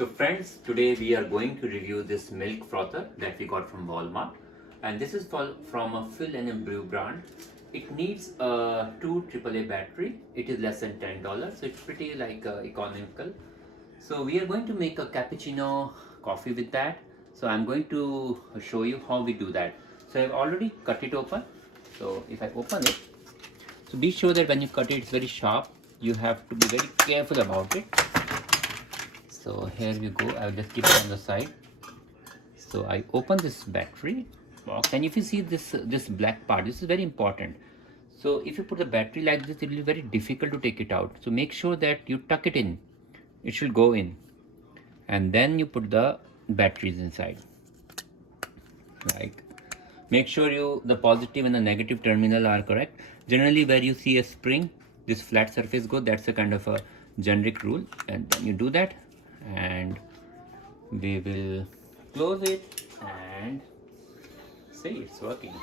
So friends, today we are going to review this milk frother that we got from Walmart, and this is from a Fill and Brew brand. It needs a 2 AAA battery. It is less than $10, so it's pretty like economical. So we are going to make a cappuccino coffee with that. So I'm going to show you how we do that. So I've already cut it open. So if I open it, so be sure that when you cut it, it's very sharp. You have to be very careful about it. So here we go. I'll just keep it on the side. So I open this battery box, and if you see this black part, this is very important. So if you put the battery like this, it will be very difficult to take it out. So make sure that you tuck it in. It should go in, and then you put the batteries inside. Right. Make sure the positive and the negative terminal are correct. Generally, where you see a spring, this flat surface go. That's a kind of a generic rule, and then you do that, and we will close it and see it's working.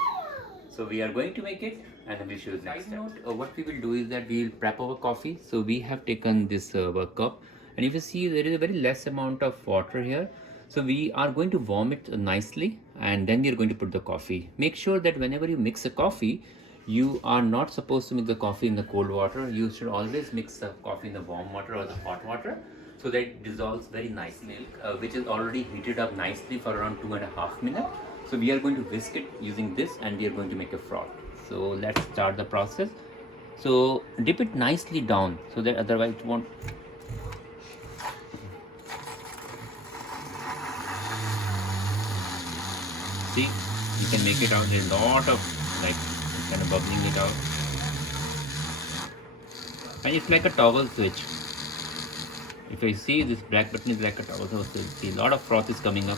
So we are going to make it, and then we'll show you the next step. What we will do is that we will prep our coffee. So we have taken this cup, and if you see, there is a very less amount of water here. So we are going to warm it nicely, and then we are going to put the coffee. Make sure that whenever you mix a coffee, you are not supposed to mix the coffee in the cold water. You should always mix the coffee in the warm water or the hot water, so that it dissolves very nicely. Which is already heated up nicely for around 2.5 minutes. So we are going to whisk it using this, and we are going to make a froth. So let's start the process. So dip it nicely down so that otherwise it won't. See, you can make it out. There's a lot of like kind of bubbling it out, and it's like a toggle switch. If I see, this black button is like a toggle switch. See, a lot of froth is coming up.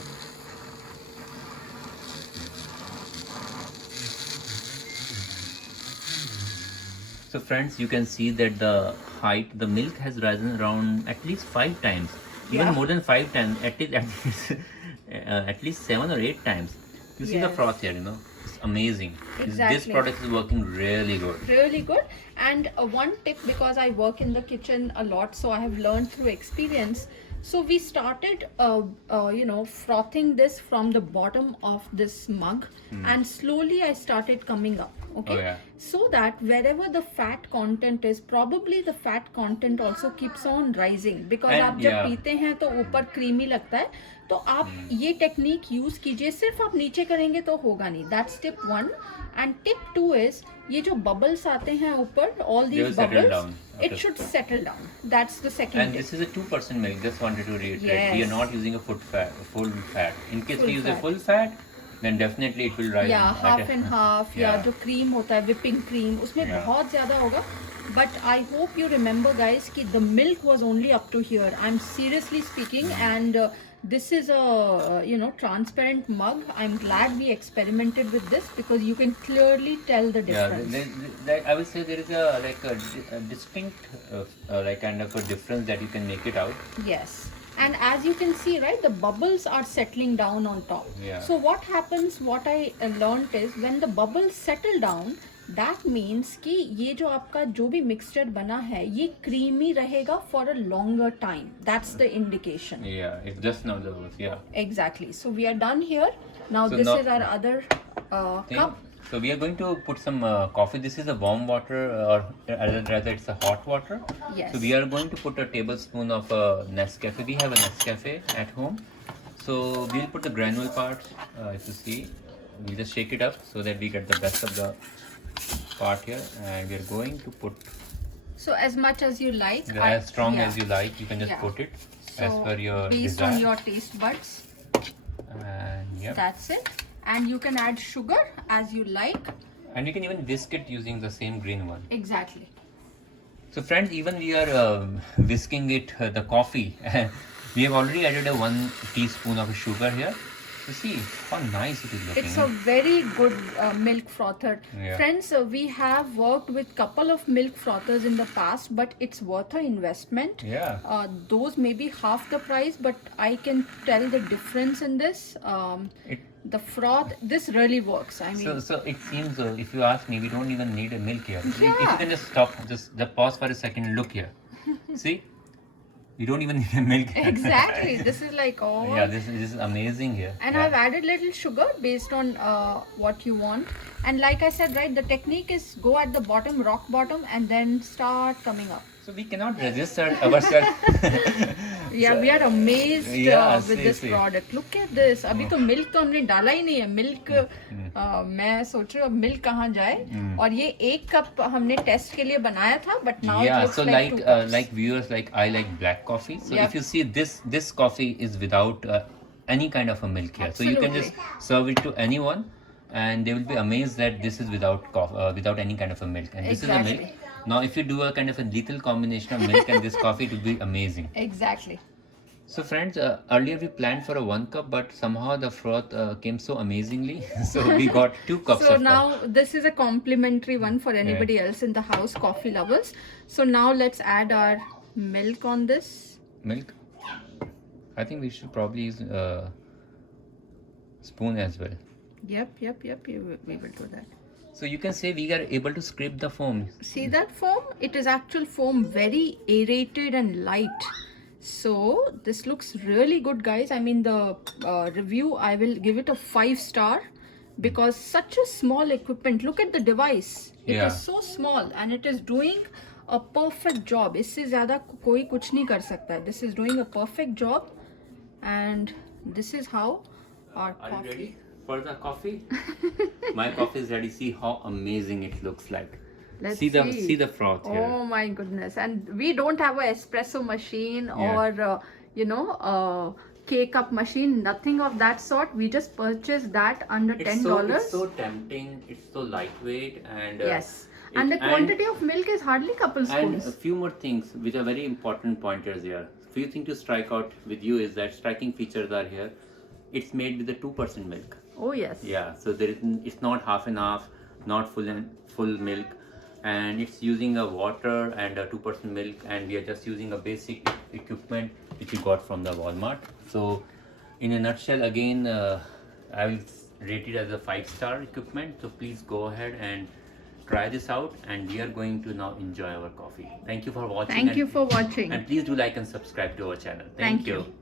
So friends, you can see that the milk has risen around at least 5 times, even more than 5 times, at least 7 or 8 times. You see the froth here, it's amazing. Exactly. This product is working really good. Really good. And one tip, because I work in the kitchen a lot, so I have learned through experience. So we started, frothing this from the bottom of this mug, and slowly I started coming up. Okay. Oh, yeah. So that wherever the fat content is, probably the fat content also keeps on rising, because And, आप जब पीते हैं तो ऊपर creamy लगता है. तो आप ये टेक्निक यूज कीजिए. सिर्फ आप नीचे करेंगे तो होगा नहीं. That's tip 1. And tip 2 is, ये जो बबल्स आते हैं ऊपर, all these bubbles, it should settle down. That's the second And tip. this is a 2% milk. Just wanted to reiterate. Yes. We are not using a full fat. In case Full we use a fat. full fat, then definitely it will rise. Yeah, half and half. या Yeah. जो cream होता है, whipping cream, उसमें Yeah. बहुत ज़्यादा होगा. But I hope you remember, guys, कि the milk was only up to here. I'm seriously speaking, and this is a transparent mug. I'm glad we experimented with this, because you can clearly tell the difference. I would say there is a distinct like kind of a difference that you can make it out. Yes. And as you can see, right, the bubbles are settling down on top. Yeah. So what happens, what I learned is, when the bubbles settle down, that means कि ये जो आपका जो भी mixture बना है, ये creamy रहेगा for a longer time. That's the indication. Yeah, it's just now the words. Yeah. Exactly. So we are done here. Now So this now- is our other Thing. cup. So we are going to put some coffee. This is a warm water, or rather it's a hot water. Yes. So we are going to put a tablespoon of Nescafe. We have a Nescafe at home. So we'll put the granule part. If you see, we'll just shake it up so that we get the best of the part here. And we are going to put So as much as you like. as strong yeah. as you like. You can just Yeah. put it as So per your based desire. on your taste buds. And yeah. That's it. And you can add sugar as you like. And you can even whisk it using the same green one. Exactly. So friends, even we are whisking it, the coffee, we have already added a 1 teaspoon of sugar here. So see how nice it is looking. It's a very good milk frother. Yeah. Friends, we have worked with couple of milk frothers in the past, but it's worth an investment. Yeah. Those may be half the price, but I can tell the difference in this. The froth, this really works. I mean, So it seems, if you ask me, we don't even need a milk here. If you Yeah. can just stop, just pause for a second and look here. See? You don't even need milk. Exactly. This is like all. Yeah, this is amazing here. And Yeah. I've added little sugar based on what you want. And like I said, right, the technique is go at the bottom, rock bottom, and then start coming up. So we cannot resist ourselves. Yeah, we are amazed Yeah, with this seriously. product. Look at this. अभी तो milk तो हमने डाला ही नहीं है. Milk मैं सोच रही हूँ अब milk कहाँ जाए. और ये 1 कप हमने टेस्ट के लिए बनाया था, but now it Yeah, looks so like 2 cups. like viewers, like I like black coffee. So Yeah. if you see this coffee is without any kind of a milk here. So you can just serve it to anyone, and they will be amazed that this is without any kind of a milk. And this is a milk. Exactly. Now, if you do a kind of a lethal combination of milk and this coffee, it will be amazing. Exactly. So friends, earlier we planned for a 1 cup, but somehow the froth came so amazingly. So we got 2 cups So of now this is a complimentary one for anybody else in the house, coffee lovers. So now let's add our milk on this. milk. I think we should probably use spoon as well. Yep. We will do that. So you can say we are able to scrape the foam. See that foam? It is actual foam, very aerated and light. So this looks really good, guys. I mean, the review, I will give it a 5-star because such a small equipment. Look at the device. It Yeah. is so small and it is doing a perfect job. इससे ज़्यादा कोई कुछ नहीं कर सकता है. This is doing a perfect job, and this is how our Are you coffee. ready for the coffee? My coffee is ready. See how amazing it looks like. Let's see the froth here. Oh my goodness. And we don't have a espresso machine Yeah. or K-cup machine, nothing of that sort. We just purchased that under $10. It's so tempting. It's so lightweight and Yes. And the quantity of milk is hardly couple And a spoons. few more things which are very important pointers here. Few things to strike out with you is that striking features are here. It's made with the 2% milk. Oh yes. Yeah, so it's not half and half, not full milk, and it's using a water and a 2% milk, and we are just using a basic equipment which we got from the Walmart. So in a nutshell, again, I will rate it as a 5-star equipment. So please go ahead and try this out, and we are going to now enjoy our coffee. Thank you for watching. Thank you for watching. And please do like and subscribe to our channel. Thank Thank you. you.